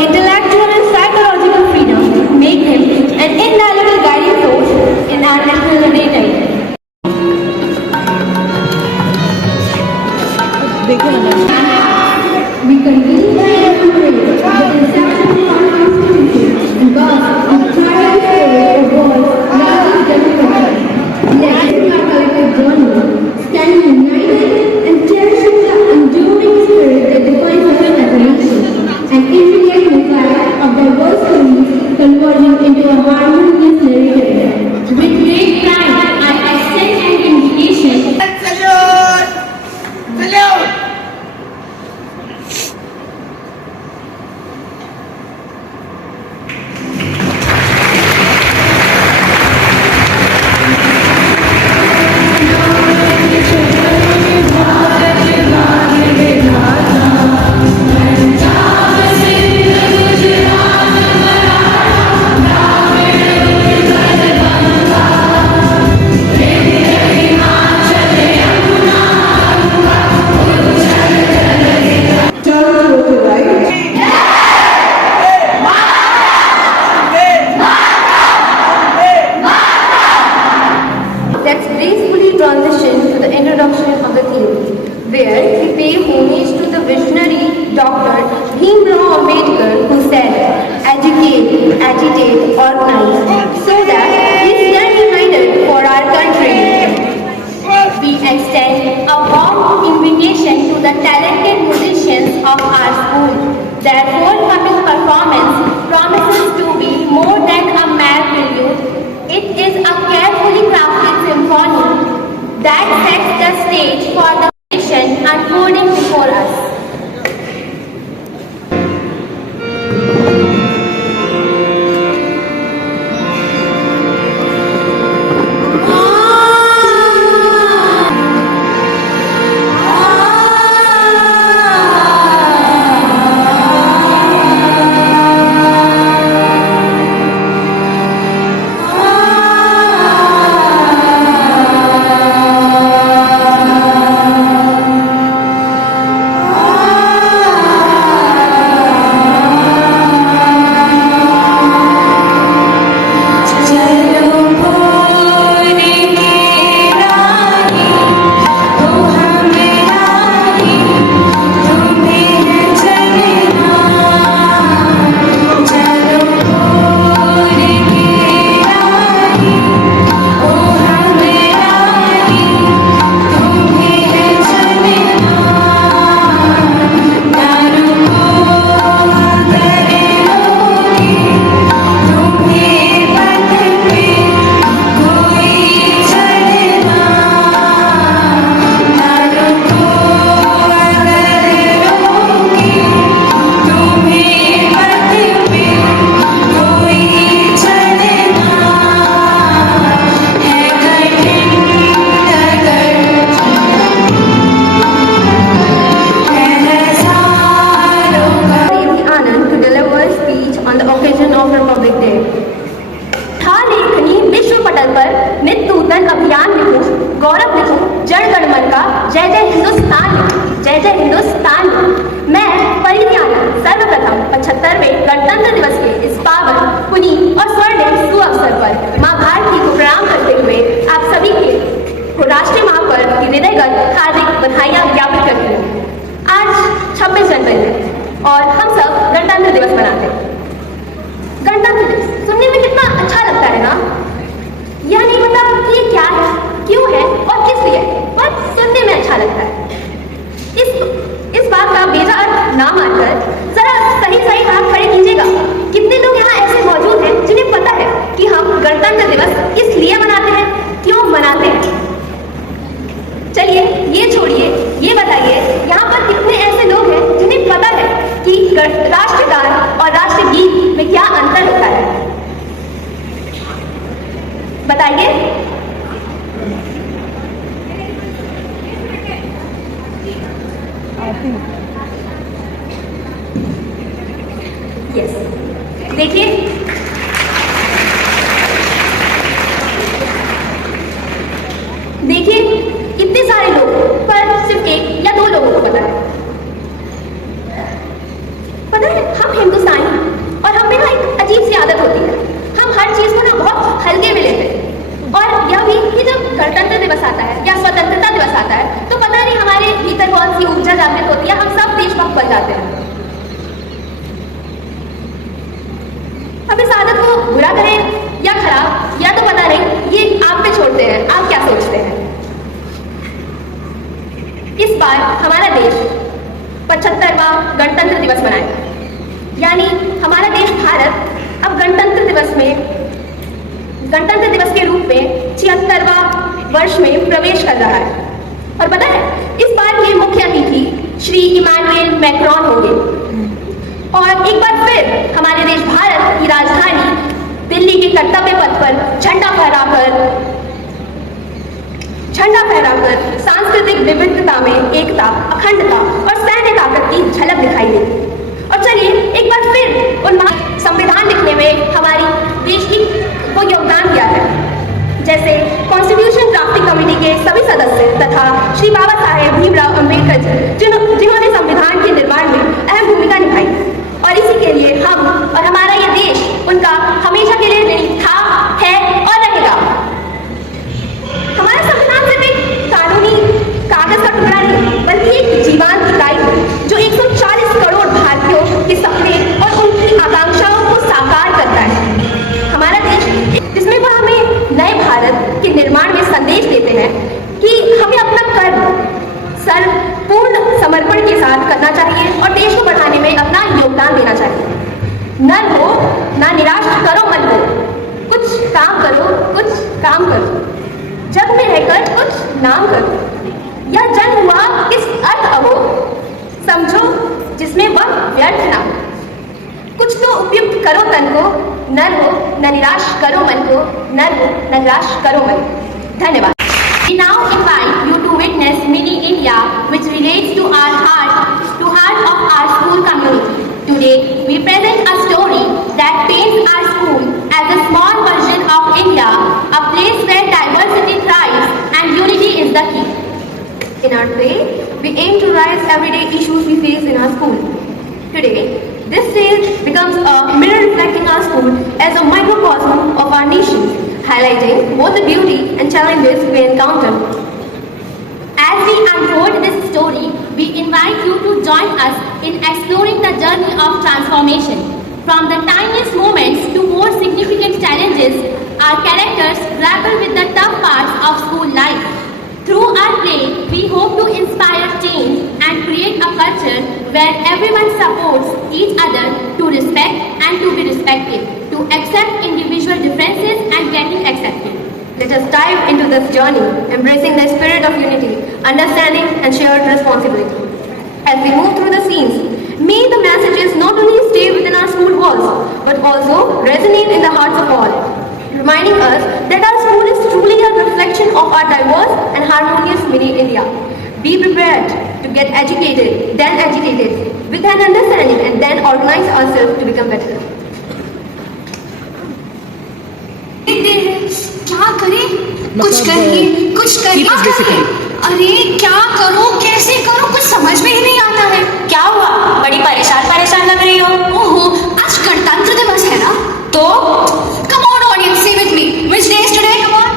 intellectual and psychological freedom make him an invaluable guiding force in our national narrative. We continue to embrace the inception of our Constitution and bask in the triumph story of world's largest democracy. Legacy our collective journey, standing united and cherishing the enduring spirit that defines us as a nation, an intricate mosaic of diverse stories converging into a harmonious narrative. With great pride, I extend an invitation. Salute! Salute! Let's gracefully transition to the introduction of the theme, where we pay homage to the visionary Dr. Bhimrao Ambedkar, who said, educate, agitate, organize, so that we stand united for our country. We extend a warm invitation to the talented musicians of our school. Their forthcoming performance promises to be more than a mere prelude. It is a carefully crafted symphony that sets the stage for the mission unfolding before us. on the occasion of Republic Day. था लेखनी विश्व पटल पर नित नूतन अभियान लिखो, गौरव लिखो, जन गण मन का, जय जय हिंदुस्तान लिखो, जय जय हिंदुस्तान लिखो। मैं परिधि आनंद सर्वप्रथम 75वें गणतंत्र दिवस के इस पावन, पुनीत और स्वर्णिम सुअवसर पर मां भारती को प्रणाम करते हुए आप सभी को राष्ट्रीय महापर्व की हृदयगत हार्दिक बधाइयां ज्ञापित करती हूँ। आज 26 जनवरी है और हम सब गणतंत्र दिवस मनाते हैं। गणतंत्र दिवस सुनने में कितना अच्छा लगता है ना? यह नहीं पता कि ये क्या है, क्यों है और किस लिए, पर सुनने में अच्छा लगता है। इस बात का बेजा अर्थ ना मानकर जरा सही हाथ खड़े कीजिएगा। कितने लोग यहाँ ऐसे मौजूद हैं जिन्हें पता है कि हम गणतंत्र दिवस किस लिए मनाते हैं, क्यों मनाते हैं? चलिए ये छोड़िए, ये बताइए यहाँ पर कितने ऐसे लोग हैं जिन्हें पता है कि राष्ट्रगान और राष्ट्रगीत में क्या अंतर होता है? बताइए। यस, देखिए इतने सारे लोग, पर सिर्फ एक या दो लोगों को पता है हम हिंदुस्तानी दिवस आता है या स्वतंत्रता दिवस आता है तो पता नहीं हमारे भीतर कौन सी ऊर्जा जागृत होती है, हम सब देशभक्त बन जाते हैं। अब इस आदत को बुरा करें या खराब या तो पता नहीं, ये आप पे छोड़ते हैं, आप क्या सोचते हैं। इस बार हमारा देश 75वां गणतंत्र दिवस मनाएगा, यानी हमारा देश भारत अब गणतंत्र दिवस के रूप में 76वां वर्ष में प्रवेश कर रहा है। और पता है इस बार ये मुख्य अतिथि श्री इमानुएल मैक्रोन होंगे। और एक बार फिर हमारे देश भारत की राजधानी दिल्ली के कर्तव्य पथ पर झंडा फहराकर सांस्कृतिक विविधता में एकता, अखंडता और सैन्य ताकत की झलक दिखाई देगी। और चलिए एक बार फिर उन संविधान लिखने में हमारी देश की को योगदान दिया है, जैसे कॉन्स्टिट्यूशन ड्राफ्टिंग कमेटी के सभी सदस्य तथा श्री बाबा साहेब भीमराव अम्बेडकर जी जिन्होंने संविधान के निर्माण में अहम भूमिका निभाई। और इसी के लिए हम और हमारा ये देश उनका हमेशा के लिए ऋणी था, है और रहेगा। हमारा संविधान सिर्फ एक कानूनी कागज का टुकड़ा नहीं, बल्कि एक जीवंत इकाई है जो 140 करोड़ भारतीयों के सपने और उनकी आकांक्षाओं को साकार करता है। हमारा देश जिसमें वह हमें नए भारत के निर्माण में संदेश देते हैं कि हमें अपना कर्म पूर्ण समर्पण के साथ करना चाहिए और देश को बढ़ाने में अपना योगदान देना चाहिए। न हो ना निराश करो मन को, कुछ काम करो, जग में रहकर कुछ नाम करो। यह जन्म हुआ किस अर्थ अहो, समझो जिसमें वह व्यर्थ ना हो। कुछ तो उपयुक्त करो तन को, न हो न निराश करो मन को, न हो न निराश करो मन को। धन्यवाद। We now invite you to witness Mini India, which relates to heart of our school community. Today, we present a story that paints our school as a small version of India, a place where diversity thrives and unity is the key. In our play, we aim to rise everyday issues we face in our school. Today, this stage becomes a mirror reflecting our school as a microcosm of our nation, highlighting both the beauty and challenges we encounter. As we unfold this story, we invite you to join us in exploring the journey of transformation. From the tiniest moments to more significant challenges, our characters grapple with the tough parts of school life. Through our play, we hope to inspire change and create a culture where everyone supports each other to respect and to be respected, to accept individual differences and getting accepted. Let us dive into this journey, embracing the spirit of unity, understanding and shared responsibility. As we move through the scenes, may the messages not only stay within our school walls, but also resonate in the hearts of all, reminding us that our school is truly a reflection of our diverse and harmonious mini India. Be prepared to get educated, then agitated, with an understanding and then organize ourselves to become better. क्या करें? कुछ करिए। अरे क्या करूं, कैसे करूं, कुछ समझ में ही नहीं आता है। क्या हुआ? बड़ी परेशान लग रही हो। ओहो, आज गणतंत्र दिवस है ना, तो come on audience, say with me, which day is today? Come on.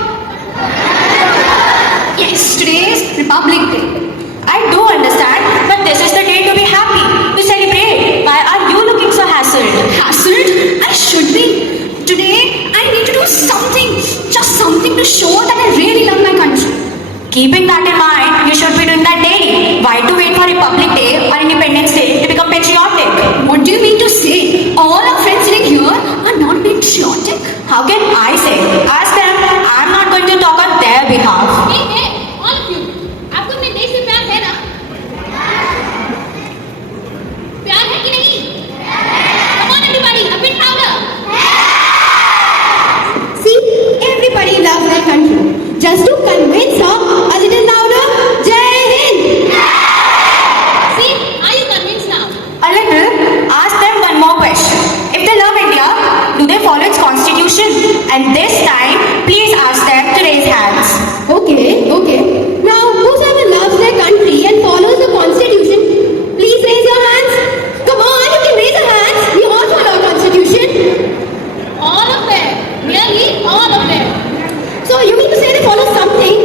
Yes, today is Republic Day. I do understand, but this is the day to be happy, to celebrate. Why are you looking so hassled? Hassled? I should be. Today I need to do something, just something to show that I really love my country. Keeping that in mind, you should be doing that daily. Why to wait for Republic Day or Independence Day to become patriotic? What do you mean to say? All our friends sitting here are not patriotic? How can I say? Ask them. I'm not going to talk on their behalf. Hey, all of you, आपको अपने देश से प्यार है ना? प्यार है कि नहीं? Come on everybody, a bit louder. See, everybody loves their country. Just to convince her a little louder, Jai Hind! See, are you convinced now? A little. Ask them one more question. If they love India, do they follow its constitution? And this time, please ask them to raise hands. Okay. Now, whosoever loves their country and follows the constitution, please raise your hands. Come on, you can raise your hands. We all follow our constitution. All of them, nearly all of them. So, you mean to say they follow something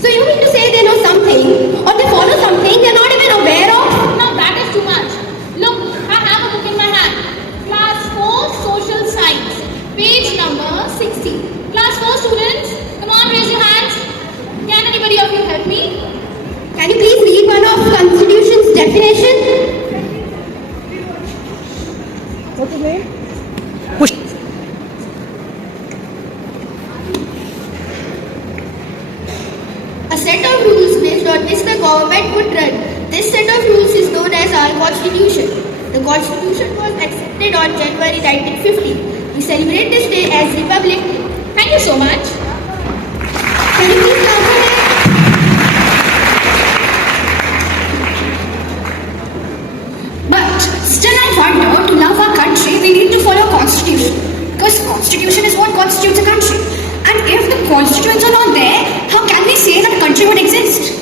So you mean to say they know something or they follow something they're not even aware of? Now that is too much. Look, I have a book in my hand. Class 4 Social Science, page number 60. Class 4 students, come on, raise your hands. Can anybody of you help me? Can you please read one of Constitution's definition? Push. A set of rules based on which the government would run. This set of rules is known as our Constitution. The Constitution was accepted on January 1950. We celebrate this day as Republic Day. Thank you so much. Can you please answer it? But still I wonder, to love our country, we need to follow Constitution. Because Constitution is what constitutes a country. And if the constituents are not there, how can we say that a country would exist?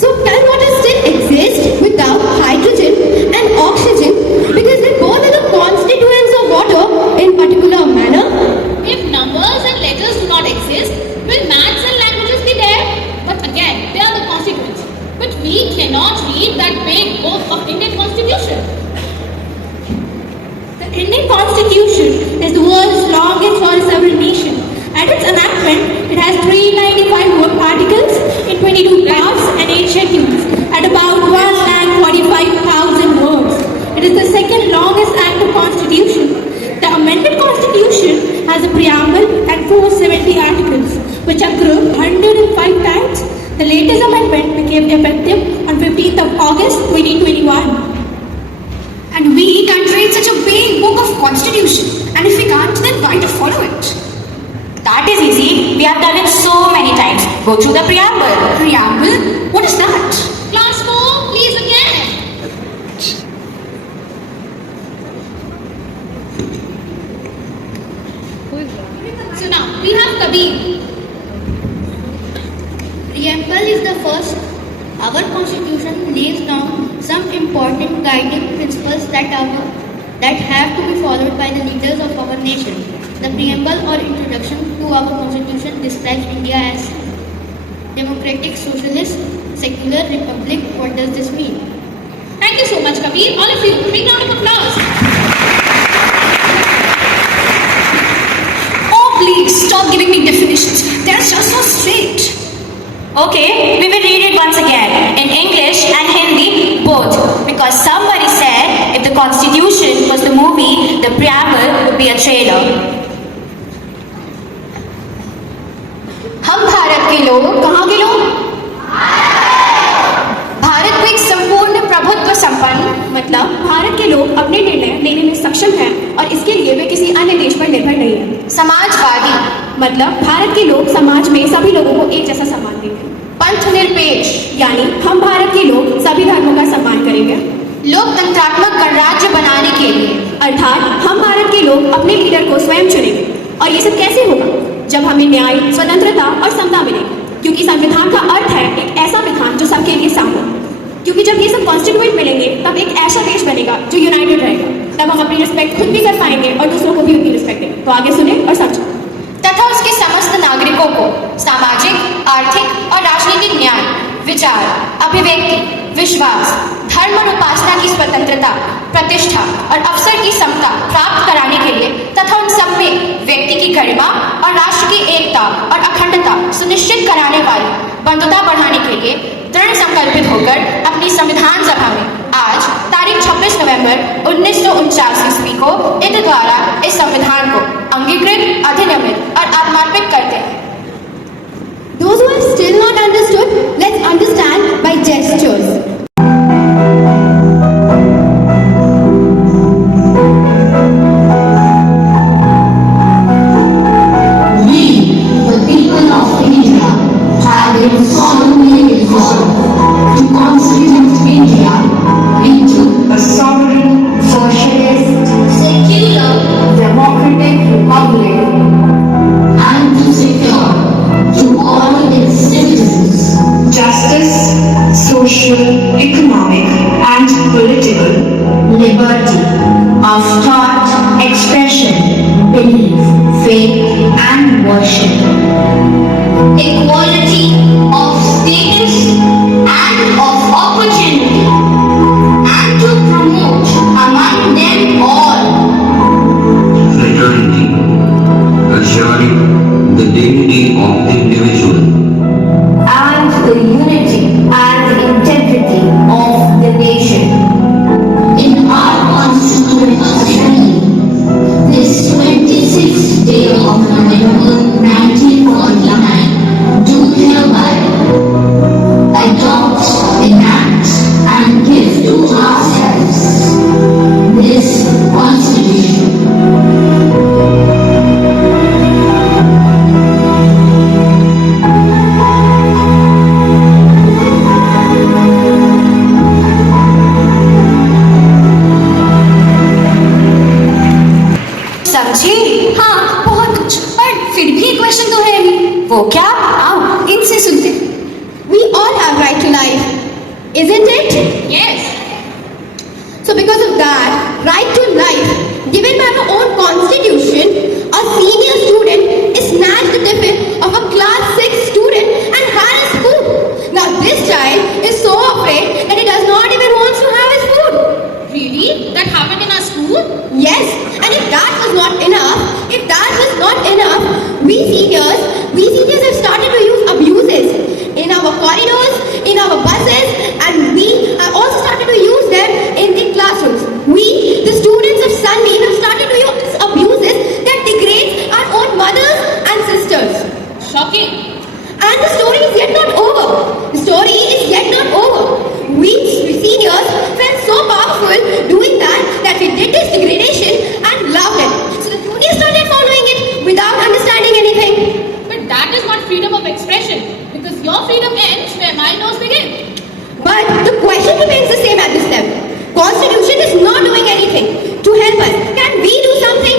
So can water still exist without hydrogen and oxygen because they both are the constituents of water in particular manner? If numbers and letters do not exist, will maths and languages be there? But again, they are the constituents. But we cannot read that big book of Indian Constitution. The Indian Constitution is the world's longest non-sovereign nation. At its enactment, it has 395 work articles in 22 drafts and 8 schedules at about 1,45,000 words. It is the second longest act of constitution. The amended constitution has a preamble and 470 articles, which are grouped 105 times. The latest amendment became effective on 15th of August 2021. And we can't read such a big book of Constitution. And if we can't, then why to follow it? That is easy. We have done it so many times. Go through the preamble. Preamble? What is that? Class 4, please again. So now, we have Kabir. Preamble is the first. Our constitution lays down some important guiding principles that have to be followed by the leaders of our nation. The preamble or introduction to our constitution describes India as democratic, socialist, secular republic. What does this mean? Thank you so much, Kabir. All of you, big round of applause. Oh, please, stop giving me definitions. They're just so straight. Okay, we will read it once again in English and Hindi both because somebody said if the Constitution was the movie, the preamble would be a trailer. हम भारत के लोग कहाँ के लोग? भारत को एक संपूर्ण प्रभुत्व संपन्न मतलब भारत के लोग अपने निर्णय लेने में सक्षम हैं और इसके लिए वे किसी अन्य देश पर निर्भर नहीं है। समाजवादी, मतलब भारत के लोग समाज में सभी लोगों को एक जैसा सम्मान देंगे। पंथ निरपेक्ष, यानी हम भारत के लोग सभी धर्मों का सम्मान करेंगे। लोकतंत्रात्मक गणराज्य बनाने के लिए, अर्थात हम भारत के लोग अपने लीडर को स्वयं चुनेंगे। और ये सब कैसे होगा? जब हमें न्याय, स्वतंत्रता और समता मिलेगी। क्योंकि संविधान का अर्थ है एक ऐसा विधान जो सबके लिए समान हो। क्योंकि जब ये सब कॉन्स्टिट्यूएंट मिलेंगे तब एक ऐसा देश बनेगा जो यूनाइटेड रहेगा। तब हम अपनी रिस्पेक्ट खुद भी कर पाएंगे और दूसरों को भी उनकी रिस्पेक्ट देंगे। तो आगे सुने और समझो। तथा उसके समस्त नागरिकों को सामाजिक, आर्थिक और राजनीतिक न्याय, विचार, अभिव्यक्ति, विश्वास, धर्म और उपासना की स्वतंत्रता, प्रतिष्ठा और अवसर की समता प्राप्त कराने के लिए तथा उन सब में व्यक्ति की गरिमा और राष्ट्र की एकता और अखंडता सुनिश्चित कराने वाली बंधुता बढ़ाने के लिए दृढ़ संकल्पित होकर अपनी संविधान सभा में आज तारीख 26 नवंबर 1949 ईस्वी को इनके द्वारा इस संविधान को अंगीकृत, अधिनियमित और आत्मार्पित करते हैं। Those who have still not understood, let's understand by gestures. We, the people of India, have solemnly resolved to constitute India into a sovereign, socialist, secular, democratic republic and to secure of the individual. and the unity and the integrity of the nation. In our Constituent Assembly, this 26th day of November 1949, do hereby adopt, enact, and give to ourselves this Constitution. समझी? हाँ, बहुत कुछ, पर फिर भी एक question तो है ही। वो क्या? आओ इनसे सुनते। We all have right to life, isn't it? Yes. So because of that right to life given by our own constitution, a senior student is snatched the tiffin of a class 6 student and had his food. Now this child is so afraid that he does not even want to have his food. Really? That happened in our school? Yes, and if that was not enough, we seniors have started to use abuses in our corridors, in our buses, and we have also started to use them in the classrooms. We, the students of Sunbeam, have started to use abuses that degrades our own mothers and sisters. Shocking. And the story is yet not over. We seniors felt so powerful doing that we did this degradation and loved it. So the juniors started following it without understanding anything. But that is not freedom of expression, because your freedom ends where my laws begin. But the question remains the same at this level. Constitution is not doing anything to help us. Can we do something?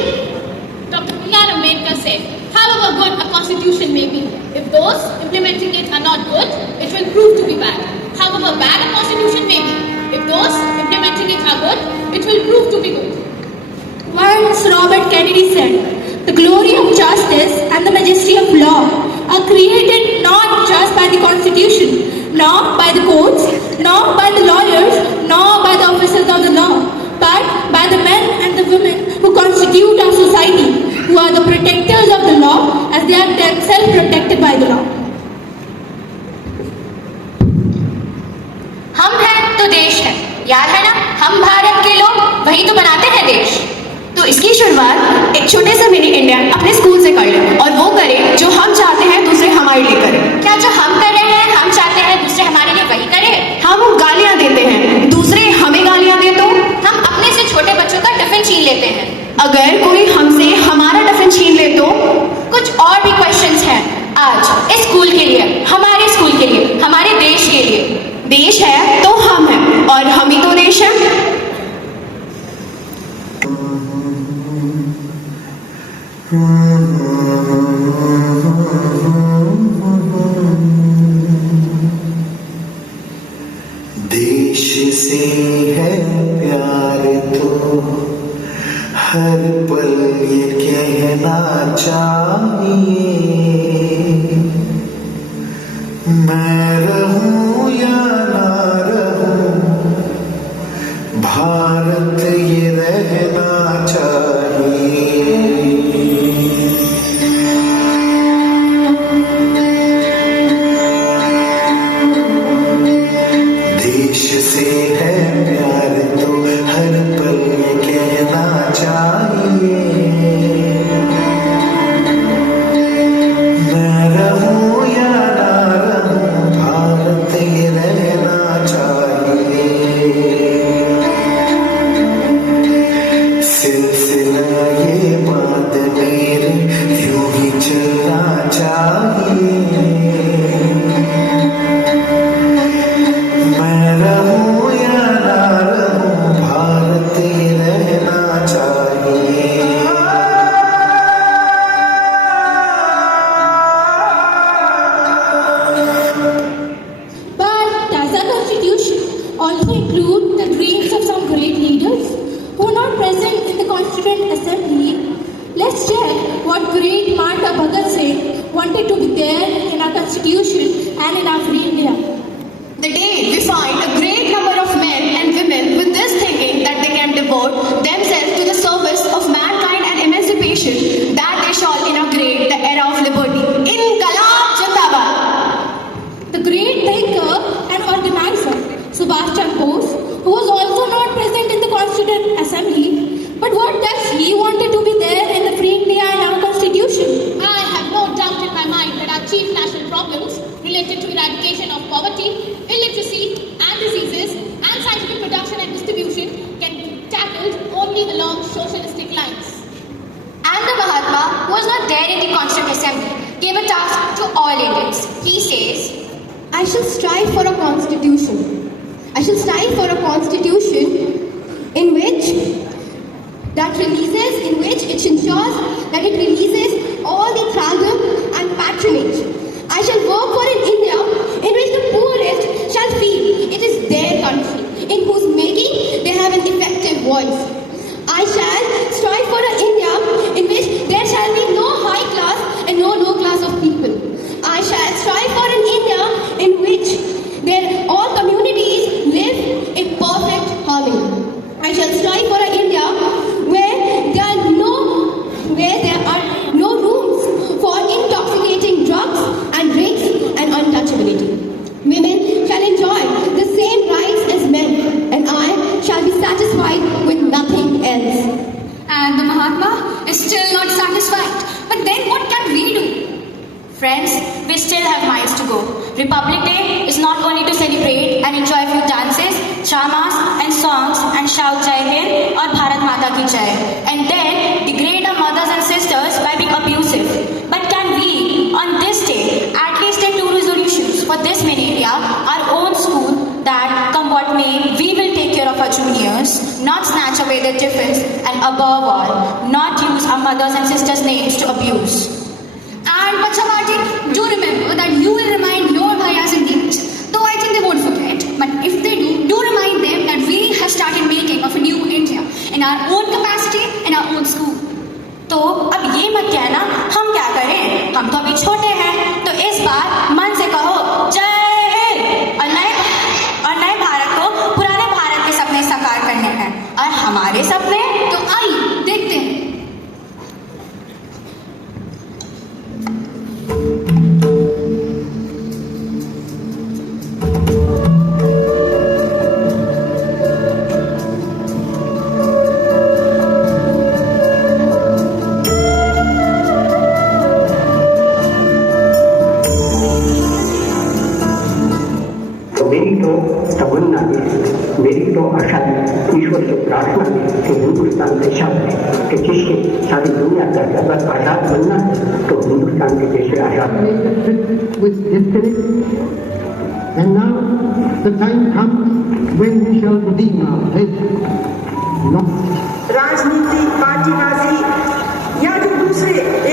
Dr. B.R. Ambedkar said, however good a constitution may be, if those implementing it are not good, it will prove to be bad. However bad a constitution may be, if those implementing it are good, it will prove to be good. Once Robert Kennedy said, "The glory of justice and the majesty of law are created not just by the Constitution, nor by the courts, nor by the lawyers, nor by the officers of the law, but by the men and the women who constitute our society, who are the protectors of the law as they are themselves protected by the law." हम हैं तो देश है, याद है ना? हम भारत के लोग, वही तो बनाते हैं देश। तो इसकी शुरुआत एक छोटे से मिनी इंडिया अपने स्कूल से कर ले, और वो करें जो हम चाहते हैं दूसरे हमारे लिए करें। क्या जो हम कर रहे हैं, हम चाहते हैं दूसरे हमारे लिए वही करें? हम गालियां देते हैं, दूसरे हमें गालियां दे तो हम अपने से छोटे बच्चों का टिफिन छीन लेते हैं। अगर कोई हमसे हमारा टिफिन छीन ले तो कुछ और भी क्वेश्चंस हैं आज इस स्कूल के लिए, हमारे स्कूल के लिए, हमारे देश के लिए। देश है तो हम हैं, और हम ही तो देश है। देश से है प्यार तो हर पल ये कहना चाहिए, मैं रहूं या ना रहूं, भारत ये रहना चाहिए। देश से है प्यार तो हर पल ये कहना चाहिए, मैं रहूं या ना रहूं, भारत ये रहना चाहिए। सिलसिला ये बात मेरे यूं ही चलना चाहिए, मैं रहूं या ना रहूं, भारत ये रहना चाहिए। But does our Constitution also include the dreams of some great leaders who are not present in the Constituent Assembly? Let's check what great Mahatma Bhagat Singh wanted to be there in our Constitution and in our free India. The day we find a great number of men and women with this thinking that they can devote themselves to the service of mankind and emancipation, that they shall inaugurate the era of liberty. In Kalam chief national problems related to eradication of poverty, illiteracy and diseases, and scientific production and distribution can be tackled only along socialistic lines. And the Mahatma, who was not there in the Constituent Assembly, gave a task to all Indians. He says, I shall strive for a constitution. I shall strive for a constitution in which it ensures that it releases all the thraldom and patronage. I shall work for an India in which the poorest shall feel it is their country, in whose making they have an effective voice. I shall strive for an India in which there shall be no high class and no low class of people. I shall strive for an India in which all communities live in perfect harmony. I shall strive for an India where there are no rooms for intoxicating drugs and drinks and untouchability. Women shall enjoy the same rights as men, and I shall be satisfied with nothing else. and the Mahatma is still not satisfied. But then what can we do? Friends, we still have miles to go. Republic Day is not only to celebrate and enjoy a few dances, dramas and songs and shout Jai Hind or Bharat Mata Ki Jai and then degrade our mothers and sisters by being abusive. But can we, on this day, at least take 2 resolutions for this mini India, our own school, that come what may, we will take care of our juniors, not snatch away their tiffins, and above all, not use our mothers and sisters' names to abuse. And Bacha Party, do remember that you will remind your bhaias and deeds, though I think they won't forget, but if they do remind them that we have started making of a new India in our own capacity, in our own school. तो अब ये मत कहना हम क्या करें, हम तो अभी छोटे हैं, तो इस बार मन से कहो जय हिंद और नए भारत को पुराने भारत के सपने साकार करने हैं और हमारे सपने तो आइए देखते हैं. मेरी तो तमन्ना है, मेरी तो आशा है, ईश्वर से प्रार्थना है कि हिंदुस्तान देश है कि जिसके सारी दुनिया का अगर आजाद बनना है तो हिंदुस्तान के देश आजाद. And now the time comes when we shall redeem our faith. राजनीति, पार्टीबाजी या जो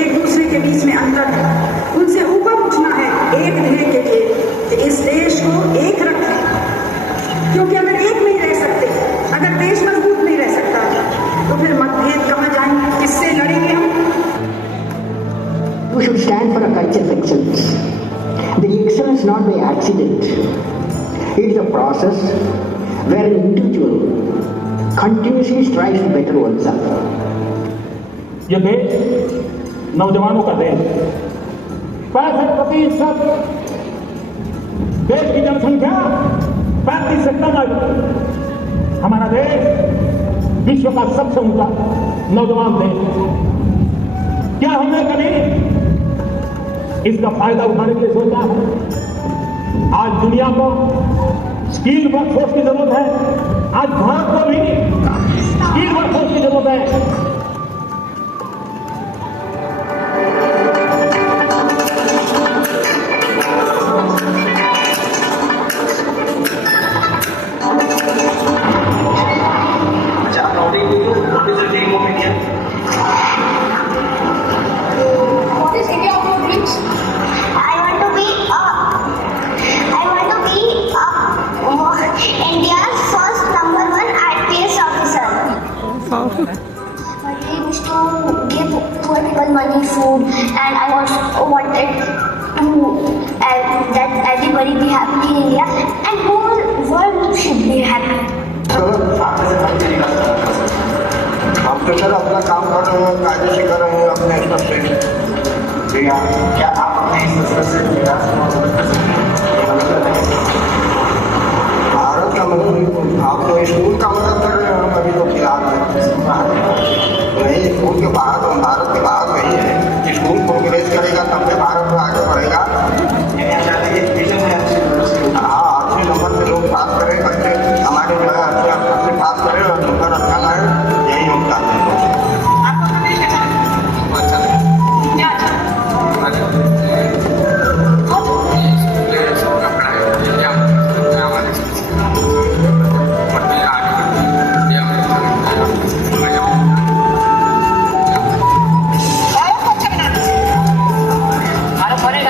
एक दूसरे के बीच में अंतर है, उनसे ऊपर उठना है एक ध्येय के लिए कि इस देश को एक रखें. क्योंकि अगर एक नहीं रह सकते, अगर देश मजबूत नहीं रह सकता, तो फिर मतभेद कहाँ जाएंगे, किससे लड़ेंगे हम? We should stand for a culture of excellence. The excellence not by accident. It is a process where an individual continuously strives to better oneself. ये देश नौजवानों का देश, 65% देश की जनसंख्या 35 से कम आयु. हमारा देश विश्व का सबसे ऊंचा नौजवान देश. क्या हमने कभी इसका फायदा उठाने के लिए सोचा है? आज दुनिया को स्किल वर्कफोर्स की जरूरत है. आज भारत को भी स्किल वर्कफोर्स की जरूरत है. Money, food, and I also wanted to that everybody be happy in India and whole world should be happy. हम तो सर अपना काम कर रहे हैं, कायदे से कर रहे हैं अपने स्तर से. क्या आप अपने स्तर से भारत का मतलब आप तो स्कूल का मदद कर रहे हैं, हम अभी तो फिलहाल नहीं. स्कूल के भारत के बाद नहीं है. स्कूल प्रोग्रेस करेगा तब भी भारत में आगे बढ़ेगा.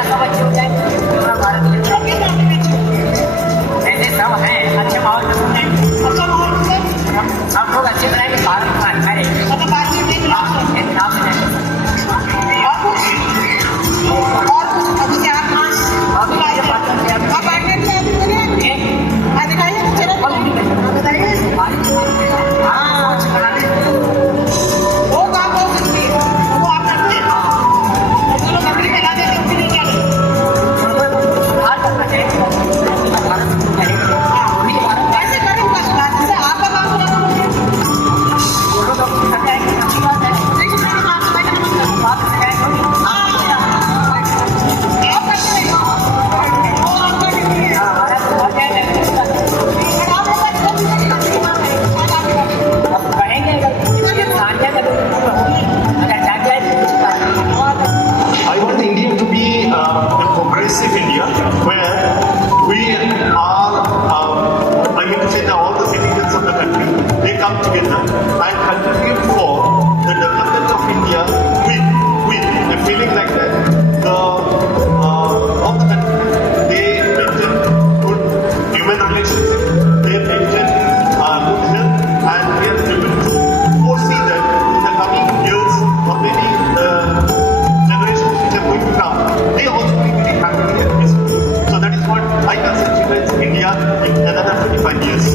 का बच्चे हो जाए पूरा भारत में ऐसे सब हैं अच्छे माहौल में हैं सब लोग अच्छे बनाएंगे भारत का अच्छा रहेगा India, where we are, I mean to say that all the citizens of the country, they come together and contribute for the development of India with a feeling like that. All the country, they maintain good human relationships, they maintain good health, and we are able to foresee that in the coming years or maybe the generations which are going to come, they also will be very happy and peaceful. So that is what I consider as India in another 25 years.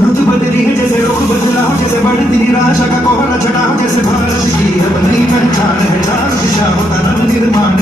रुत बदली है जैसे रुख बदला हो, जैसे बढ़ती निराशा का कोहरा चढ़ा हो, जैसे भारत की अब नई पहचान है, चार दिशा होता नव निर्माण